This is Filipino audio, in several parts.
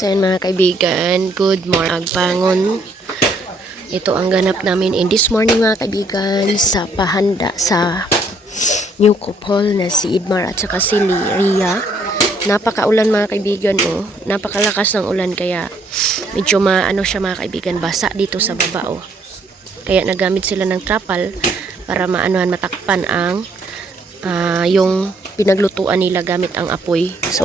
So yun mga kaibigan, good morning. Agbangon. Ito ang ganap namin in this morning mga kaibigan sa pahanda sa new couple na si Idmar at saka si Ria. Napakaulan mga kaibigan, oh. Napakalakas ng ulan kaya medyo maano siya mga kaibigan, basa dito sa baba, oh. Kaya nagamit sila ng trapal para matakpan ang yung pinaglutuan nila gamit ang apoy. So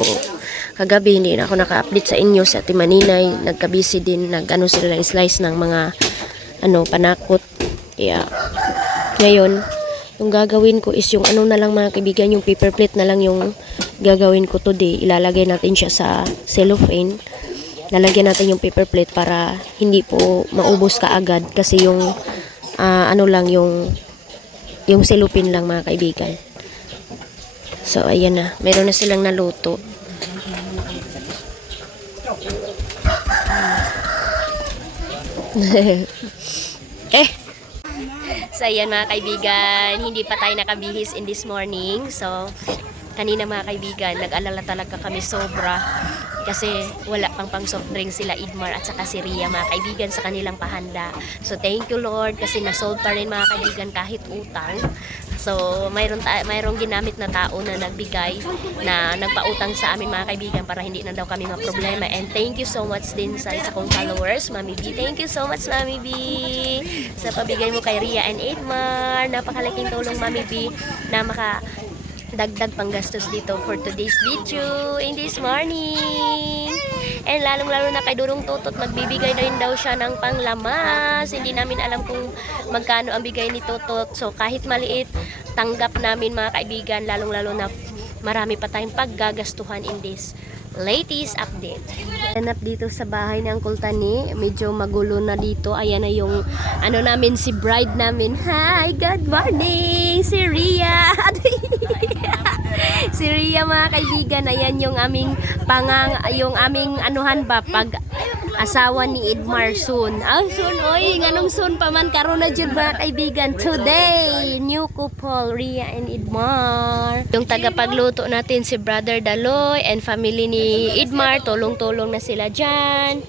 kagabi hindi na ako naka-update sa inyo sa Ate Maninay, nagka-busy din, nag-ano sila ng slice ng mga panakot. Kaya ngayon yung gagawin ko is yung na lang mga kaibigan, yung paper plate na lang yung gagawin ko today. Ilalagay natin siya sa cellophane. Lalagyan natin yung paper plate para hindi po maubos kaagad kasi yung lang yung cellophane lang mga kaibigan. So ayan na, meron na silang naluto. So ayan mga kaibigan, hindi pa tayo nakabihis in this morning. So kanina mga kaibigan, nag-alala talaga kami sobra kasi wala pang soft drink sila Idmar at saka si Ria mga kaibigan sa kanilang pahanda. So thank you Lord kasi nasolve pa rin mga kaibigan kahit utang. So mayroong ginamit na tao na nagbigay na nagpautang sa amin mga kaibigan para hindi na daw kami ma-problema. And thank you so much din sa isa kong followers, Mami B. Thank you so much Mami B sa pabigay mo kay Ria and Idmar. Napakalaking tulong Mami B na dagdag panggastos dito for today's video in this morning. And lalong-lalo na kay Durong Tutot, magbibigay na rin daw siya ng panglamas. Hindi namin alam kung magkano ang bigay ni Tutot. So kahit maliit, tanggap namin mga kaibigan, lalong-lalo na marami pa tayong paggagastuhan in this latest update. Hanap dito sa bahay ng Uncle Tani, medyo magulo na dito. Ayan na yung namin, si bride namin. Hi, good morning, si Ria. Si Ria mga kaibigan, ayan yung aming pag asawa ni Idmar soon. Soon, oy, nganong soon pa man karon na jud mga kaibigan. Today, new couple, Ria and Idmar. Yung tagapagluto natin si Brother Daloy and family ni Idmar, tulong-tulong na sila dyan.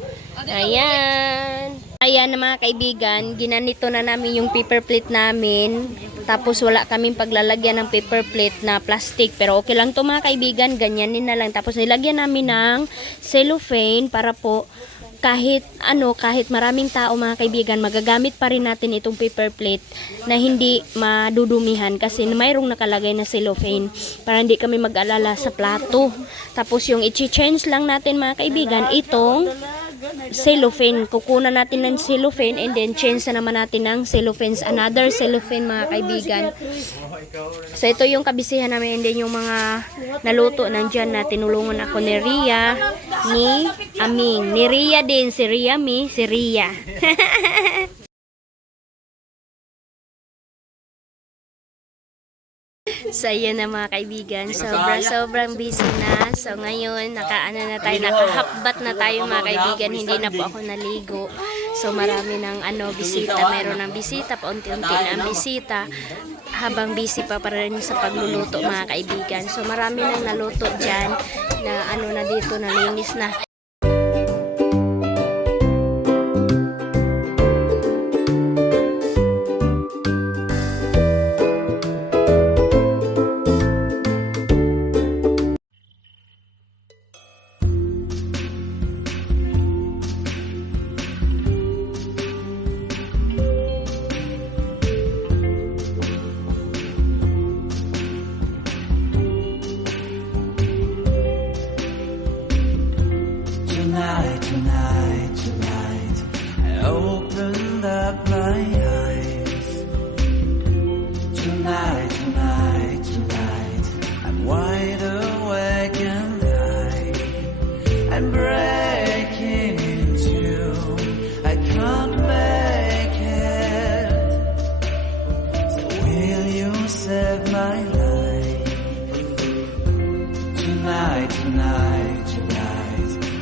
Ayan. Ayan na mga kaibigan, ginanito na namin yung paper plate namin. Tapos wala kaming paglalagyan ng paper plate na plastic. Pero okay lang to mga kaibigan, ganyanin na lang. Tapos nilagyan namin ng cellophane para po kahit maraming tao mga kaibigan, magagamit pa rin natin itong paper plate na hindi madudumihan kasi mayroong nakalagay na cellophane para hindi kami mag-alala sa plato. Tapos yung i-change lang natin mga kaibigan, itong cellophane. Kukunan natin ng cellophane and then change na naman natin ng cellophane, another cellophane mga kaibigan. So ito yung kabisihan namin and then yung mga naluto nandyan na tinulungan ako ni Ria, ni Aming. Ni Ria din, si Ria Mi, si Ria. So yun na mga kaibigan, sobrang busy na. So ngayon nakahapbat na tayo mga kaibigan, hindi na po ako naligo. So marami ng bisita, mayroon ng bisita, paunti-unti na ang bisita habang busy pa rin sa pagluluto mga kaibigan. So marami nang naluto dyan na na dito, nalinis na. Tonight, I opened up my eyes. Tonight, I'm wide awake and I'm breaking into. I can't make it. So will you save my life? Tonight,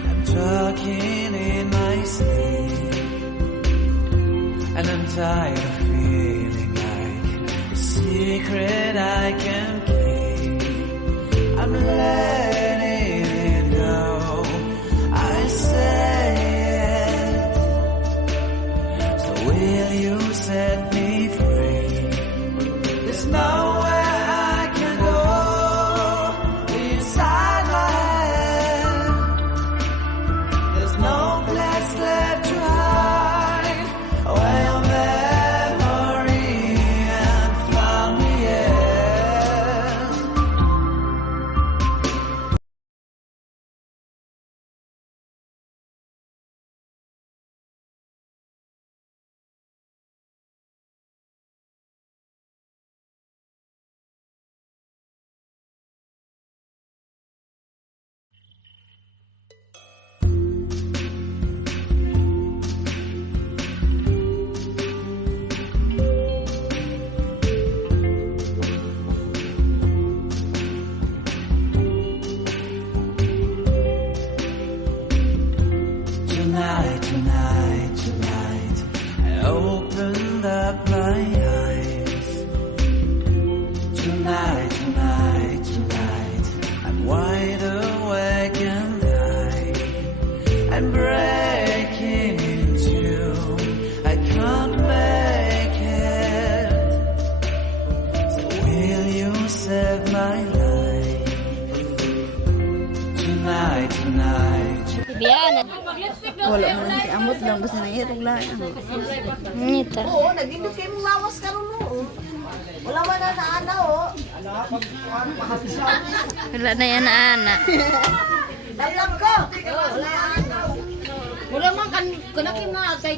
I'm talking in my sleep, and I'm tired of feeling like a secret I can keep. I'm letting it go. I say Tonight, tonight, tonight, I opened up my eyes. Tonight, tonight, tonight, I'm wide awake and I'm breaking into. I can't make it. So will you save my life? Tonight, tonight. Biyan. Wala mo lang amot lang basta nangirog lang. Nito. Oo, nag-indot kayo mong lawas ka rin mo. Wala ba na naana, oh. Wala na yan anak. Dalam ko. Wala na. Wala man kan kanaki mga kay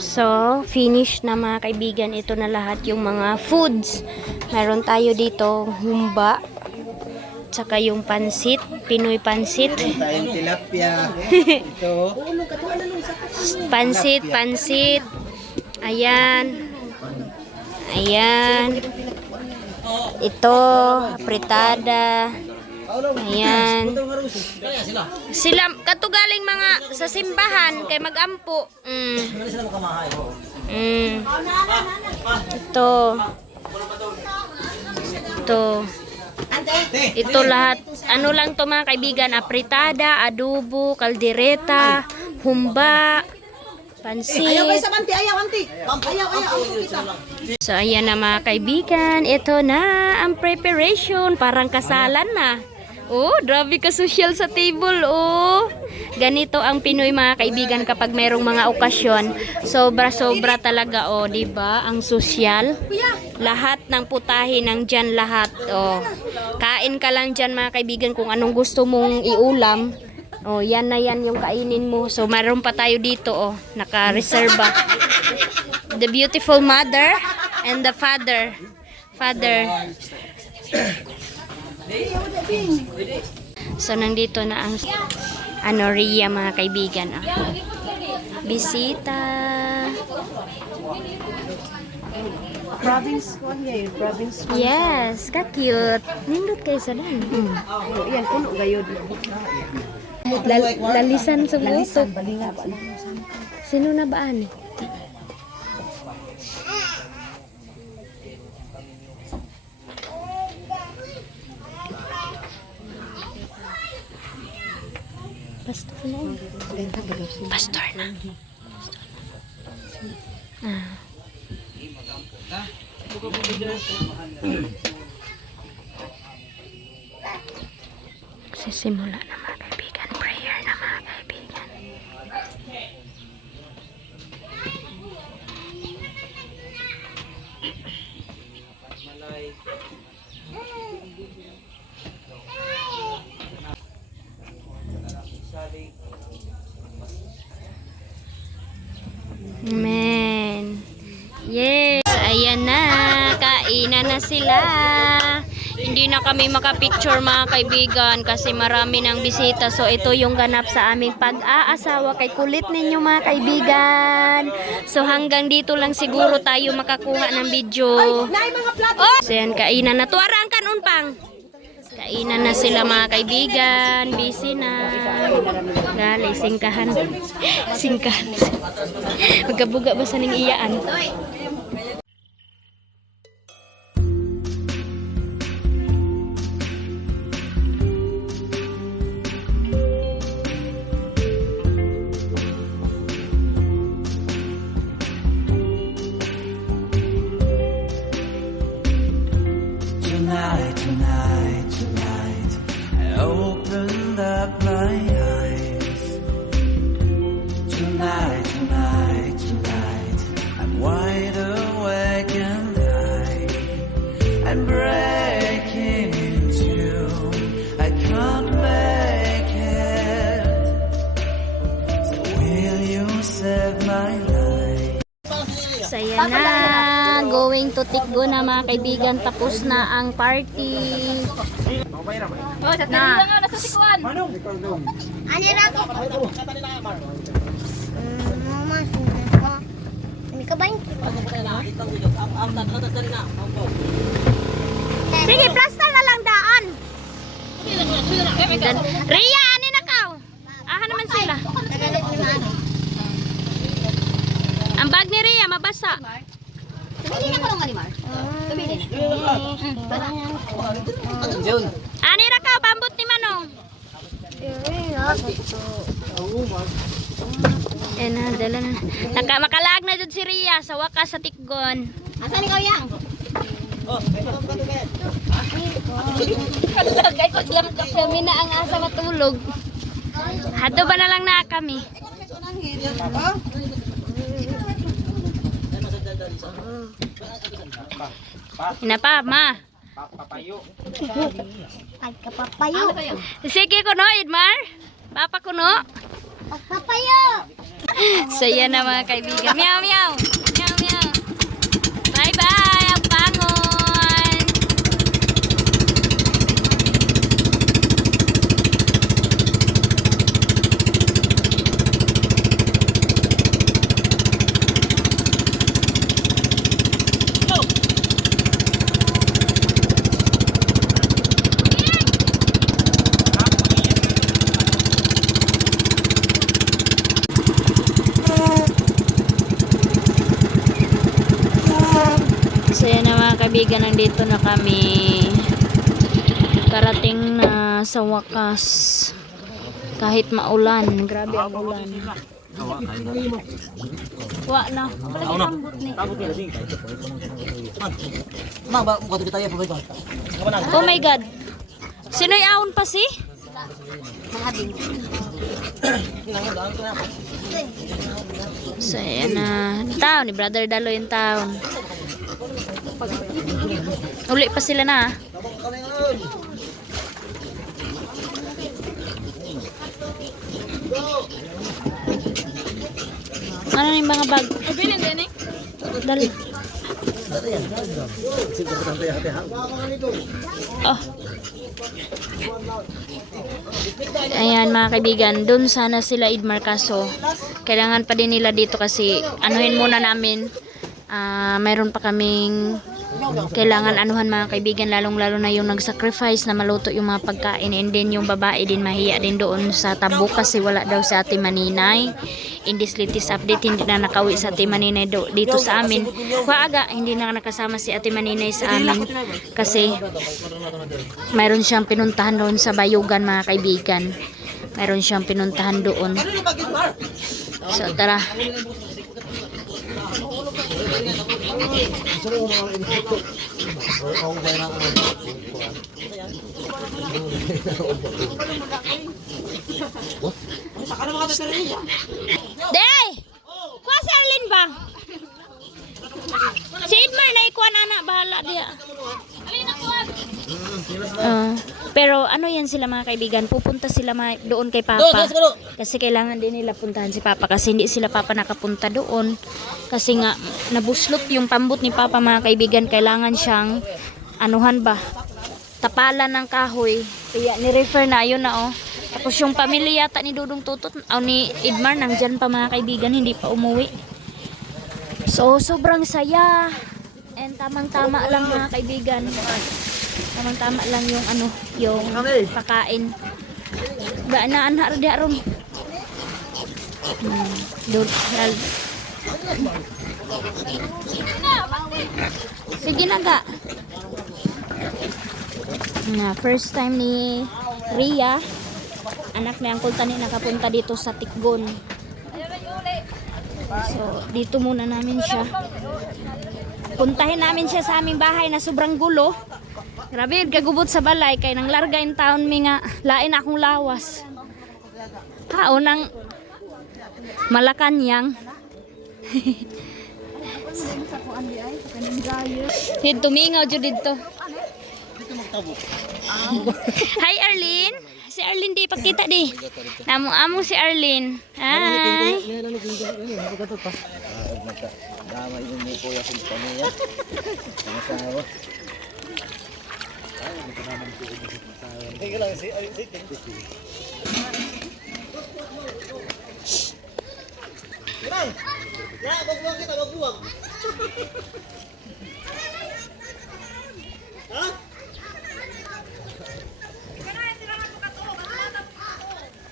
So, finish na mga kaibigan. Ito na lahat yung mga foods. Meron tayo dito humba. Tsaka yung pansit. Pinoy pansit. Tayong tilapia. Ito. Pansit, pansit. Ayan. Ayan. Ito, fritada. Ayan. Sila, katugaling mga sa simbahan, kay mag-ampo. Ito. Ito. Ito lahat. Ano lang to mga kaibigan, apritada, adobo, kaldereta, humba, pansit. Ayaw kayo sa manti, ayaw, anti. Ayaw, ampo kita. So, ayan na mga kaibigan. Ito na ang preparation. Parang kasalan na. Oh, grabe ka social sa table. Oh, ganito ang Pinoy mga kaibigan kapag merong mga okasyon. Sobra-sobra talaga. Oh, diba? Ang social. Lahat ng putahe nandyan lahat. Oh, kain ka lang dyan mga kaibigan kung anong gusto mong iulam. Oh, yan na yan yung kainin mo. So, meron pa tayo dito. Oh, naka-reserva. The beautiful mother and the father. So, nandito na ang Ria mga kaibigan. Ah. Bisita. province ko niya, province. Yes, ka-cute. Nindot kayo sa dan. Yan kuno gayod. Lalisan sa buto. Balinga ba? Sino na ba ani? Pastor na. Pastor na. Ah. Sisimula na mga kaibigan. Prayer na mga kaibigan. Amen. Yes, ayan na. Kainan na sila. Hindi na kami makapicture mga kaibigan kasi marami ng bisita. So ito yung ganap sa aming pag-aasawa. Kay kulit ninyo mga kaibigan. So hanggang dito lang siguro tayo makakuha ng video. Oh! So yan, kainan na. Tuwarang kanon pang. Kainan na sila mga kaibigan. Busy na. Gali, singkahan. Singkahan. Magkabuga ba sa ning iyaan? Tonight, tonight, tonight, I opened up my eyes. Tonight, tonight, tonight, I'm wide awake and I'm breaking into. I can't make it. So will you save my life? Saya na. Going to Tikbo na mga kaibigan. Tapos na ang party. Na. Sige, plaster na lang daan. Ria, ani na ka? Nagbaha naman sila. Ang bag ni Rhea, mabasa. Tumingin ako ng animal. Tumingin. Ani ra ka, pambot ni Manong. Eh na, dala na. Makalaag na dyan si Rhea sa wakas sa Tikgon. Asan ikaw yang? Kalagay ko lang kami na ang asa matulog. Hado ba na lang na kami? Ina pa, ma. Pagkapapayo. Sige ko no, Idmar. Papa ko no. Pagpapayo. So yan na mga kaibigan. Meow, meow. Meow, meow. Bye-bye, ang pangon. So yan na mga kaibigan, nandito na kami. Karating na sa wakas. Kahit maulan, grabe ang ulan. Wa na. Oh my God. Sino'y aon pa si? So yan na. Taon, ni Brother Dalo yung taon. Uli pa sila na. Ano yung mga bag? Dali. Oh. Ayan mga kaibigan, dun sana sila Idmar kaso kailangan pa din nila dito kasi anuhin muna namin. Mayroon pa kaming kailangan anuhan mga kaibigan, lalong lalo na yung nag-sacrifice na maluto yung mga pagkain, and then yung babae din mahiya din doon sa tabo kasi wala daw si Ate Maninay. In this latest update, hindi na nakauwi sa Ate Maninay dito sa amin. Waaga, hindi na nakasama si Ate Maninay sa amin kasi mayroon siyang pinuntahan doon sa Bayugan mga kaibigan. Mayroon siyang pinuntahan doon. So tara. Day! Kuha si Arlene ba? Si Idmar na ikuan anak, bahala dia. Pero ano yan sila mga kaibigan, pupunta sila doon kay Papa. Kasi kailangan din nila puntahan si Papa kasi hindi sila Papa nakapunta doon. Kasi nga nabuslot yung pambot ni Papa mga kaibigan, kailangan siyang anuhan ba? Tapalan ng kahoy. Kaya ni-refer na yun na oh. Tapos yung pamilya yata ni Dudong Tutot o ni Idmar nandyan pa mga kaibigan, hindi pa umuwi. So sobrang saya. And tamang-tama lang mga kaibigan. Tamang-tama lang yung ano, yung pakain. Ba na anhar di aron. Sige na ga. Na first time ni Rhea, anak ni Uncle Tani nakapunta dito sa Tikgon. So dito muna namin siya. Puntahin namin siya sa aming bahay na sobrang gulo. Grabe, kagubot sa balay kay nang larga in town mi nga lain akong lawas. Unang Malacanang. Dito mingaw jud dito. Hi Arlene. Si Arlene di pakita di. Namo-amo si Arlene. Hi.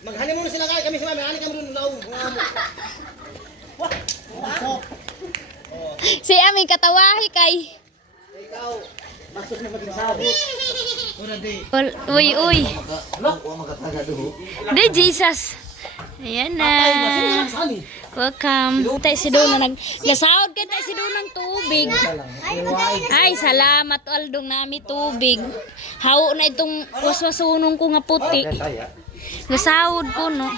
Mag-honeymoon sila kay kami si Mami. Ani kami dun laong. Si Ami katawahi kay. Ikaw, masok na maging sabot. Una di. Uy. Wa magataga do. Di Jesus. Ayan na. Sani. Welcome. Tay si Dona nasaod ka tay si Dona ng tubig. Ay, salamat Aldong nami tubig. Hawo na itong waswasunong ko nga puti. Nasaod ko no.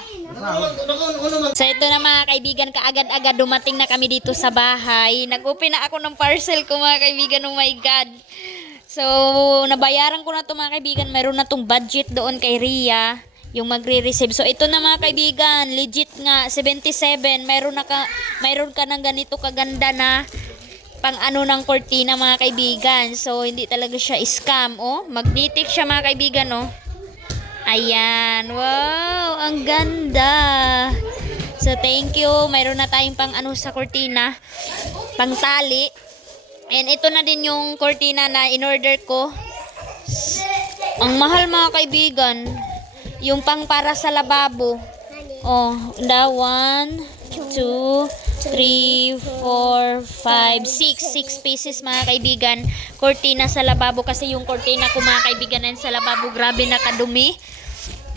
So ito na mga kaibigan, kaagad-agad dumating na kami dito sa bahay. Nag-open na ako ng parcel ko mga kaibigan, oh my God. So nabayaran ko na to mga kaibigan, mayroon na tong budget doon kay Ria, yung magre-receive. So ito na mga kaibigan, legit nga 77, mayroon ka ng ganito kaganda na pang ano ng cortina mga kaibigan. So hindi talaga siya scam, oh. Magnetic siya mga kaibigan, oh. Ayan, wow, ang ganda. So thank you. Mayroon na tayong pang ano sa cortina, pang tali. And ito na din yung cortina na in-order ko. Ang mahal mga kaibigan. Yung pang para sa lababo. Oh, the 1, 2, 3, 4, 5, 6 pieces mga kaibigan. Cortina sa lababo kasi yung cortina ko mga kaibigan sa lababo grabe nakadumi.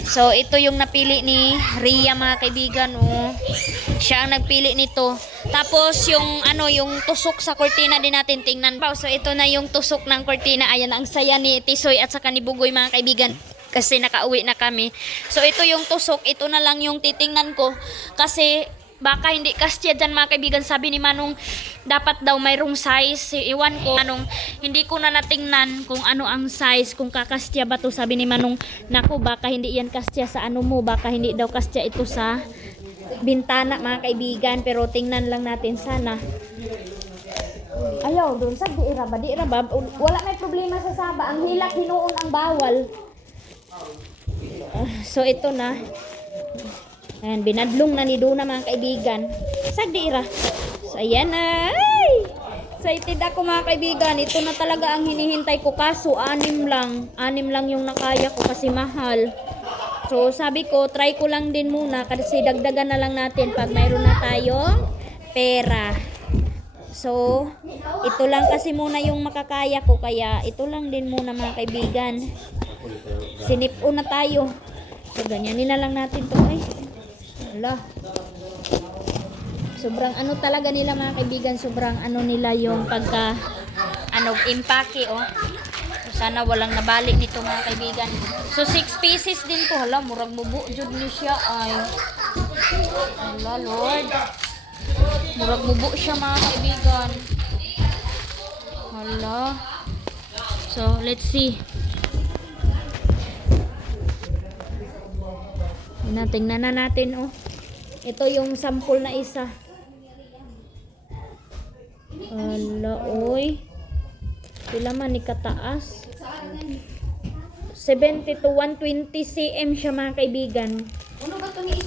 So ito yung napili ni Ria mga kaibigan, oh. Siya ang nagpili nito. Tapos yung ano, yung tusok sa cortina din natin tingnan pa. So ito na yung tusok ng cortina. Ayan, ang saya ni Tisoy at saka ni Bugoy mga kaibigan. Kasi nakauwi na kami. So ito yung tusok, ito na lang yung titingnan ko. Kasi baka hindi kasya dyan mga kaibigan. Sabi ni Manong dapat daw mayroong size. Iwan ko anong, hindi ko na natingnan kung ano ang size, kung kakastya ba to. Sabi ni Manong, naku baka hindi yan kastya sa ano mo, baka hindi daw kastya ito sa bintana mga kaibigan. Pero tingnan lang natin sana. Ayaw doon sa di iraba. Wala may problema sa saba. Ang hilak hinuon ang bawal. So ito na. Ayan, binadlong na ni Dona mga kaibigan. Sagdira. So ayan na. Ay! Excited ako mga kaibigan. Ito na talaga ang hinihintay ko. Kaso 6 lang. 6 lang yung nakaya ko kasi mahal. So sabi ko, try ko lang din muna. Kasi dagdagan na lang natin pag mayroon na tayong pera. So ito lang kasi muna yung makakaya ko. Kaya ito lang din muna mga kaibigan. Sinip-o na tayo. So ganyanin na lang natin to. Ay. Hala. Sobrang ano talaga nila mga kaibigan, sobrang ano nila yung pagka impake, oh. So sana walang nabalik nito mga kaibigan. So 6 pieces din to. Hala, murag mubu jud ni siya ay. Hala, Lord. Murag mubu siya mga kaibigan. Hala. So let's see. Tingnan na natin, oh. Ito yung sample na isa. Ala, oy. Pila man ni kataas? 70 to 120 cm siya mga kaibigan. 70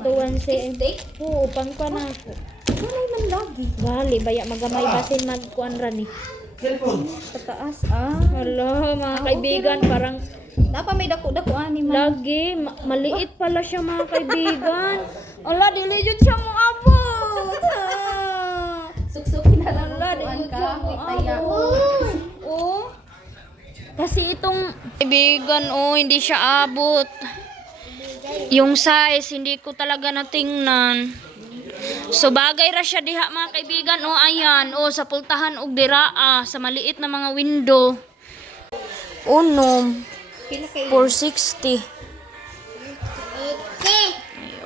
to 1 cm. Oo, pang pa na ako. Wala man lagi. Bali, baya magamay basin magkuan ra ni. Kataas, Ala, mga kaibigan, parang Napa may dako-dako ani man. lagi, maliit pala siya mga kaibigan. Ala, dili jud siya mo abot. Suksukin na lang Ala, dili jud siya mo abot. Oh. Kasi itong kaibigan, oh, hindi siya abot. Yung size, hindi ko talaga natingnan. So bagay ra siya diha mga kaibigan, oh, ayan, oh, sa pultahan og dira, sa maliit na mga window. Unom. 460.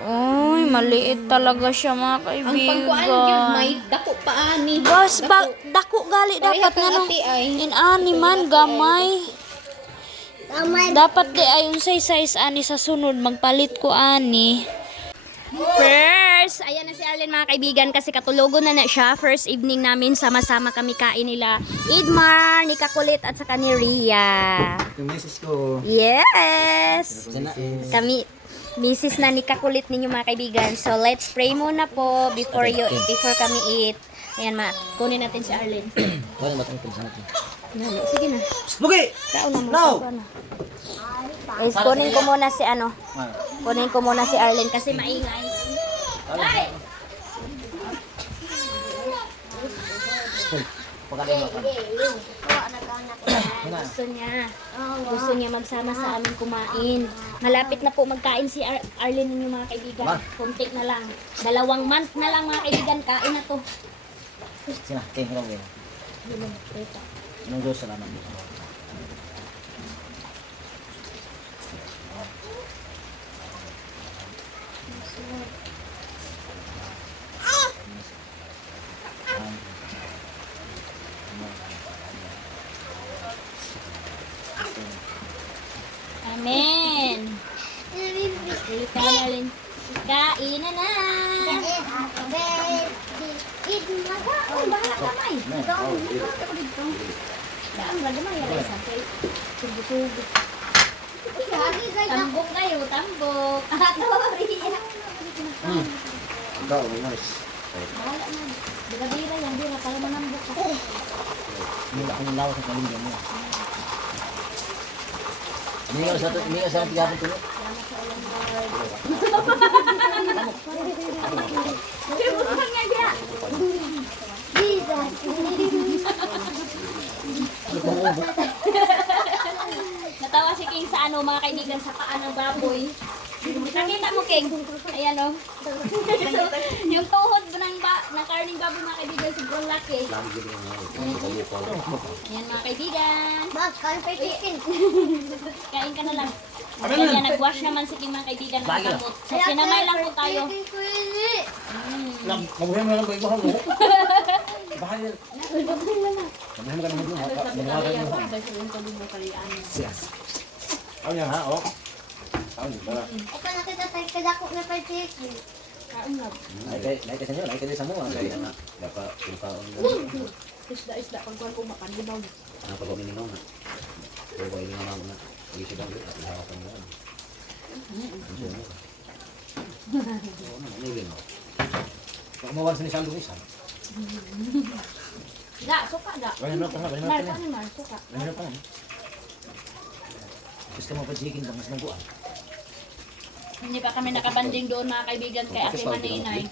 Ay, maliit talaga siya mga Ang pangkuan gyud kaibigan. may dako pa ani. Bas, dako gali dapat Pareha nga ka nung ati ay. ani man gamay. Dapat di ayon sa size ani sa sunod magpalit ko ani. First, ayan na si Arlen mga kaibigan kasi katulogon na siya. First evening namin, sama-sama kami kain nila Idmar, ni Kakulit at saka ni Ria. Yung misis ko. Yes! Kami, misis na ni Kakulit ninyo mga kaibigan. So let's pray muna po before kami eat. Ayan kunin natin si Arlen. Wala matang pinsan natin. Sige na. Bugi! Kao na mo. No! Kao na. Is kunin ko muna si ano. Kunin ko muna si Arlene kasi maingay. Gusto niya magsama sa amin kumain. Malapit na po magkain si Arlene ninyo mga kaibigan. Kunti na lang. 2 month na lang mga kaibigan. Kain na to. Sina, tingin ko yun. Anong Diyos salamat dito. Amen. Halika na Arlene. Kain na na. Tambok kayo, tambok. Ikaw, nice. Bahala na. Bira-bira yan, bira. Para manambok ka. Hindi ako nilawas sa kalimban mo. Hindi ka sa tigapon tulo. Natawa si King sa ano, mga kaibigan, sa paa ng baboy. Nakita mo, King? Ayan o. Yung tuhod ng karning baboy, mga kaibigan, sobrang laki. Ayan, mga kaibigan. Kain ka na lang. Ayan, nag-wash naman si King, mga kaibigan, ng kamot. So, sinamay lang po tayo. Mabuhay mo lang ba ibahal mo? Bahal yan. Mabuhay mo ka naman doon. Siyas. Ano yan ha? O? Ano yun? Para. Naik sa inyo. Naik kayo sa mga. Dapat tulkaon mo. Isda, pagkuhan ko makan, di ba? Ano pag uminingaw na? Pero ba iningaw na? Pag isi daw ulit at ihawakan mo yan. Konsumo ka. Oo na, nilin mo. Baka mawan sa ni Saldo isa. Da, suka da. Wala na pa nga, wala na Mar, pa nga. paano Mar? Suka. Wala na pa nga. Gusto mo pa chicken bang mas nagbuan? Hindi pa kami nakabanding doon mga kaibigan kay Ate Maninay.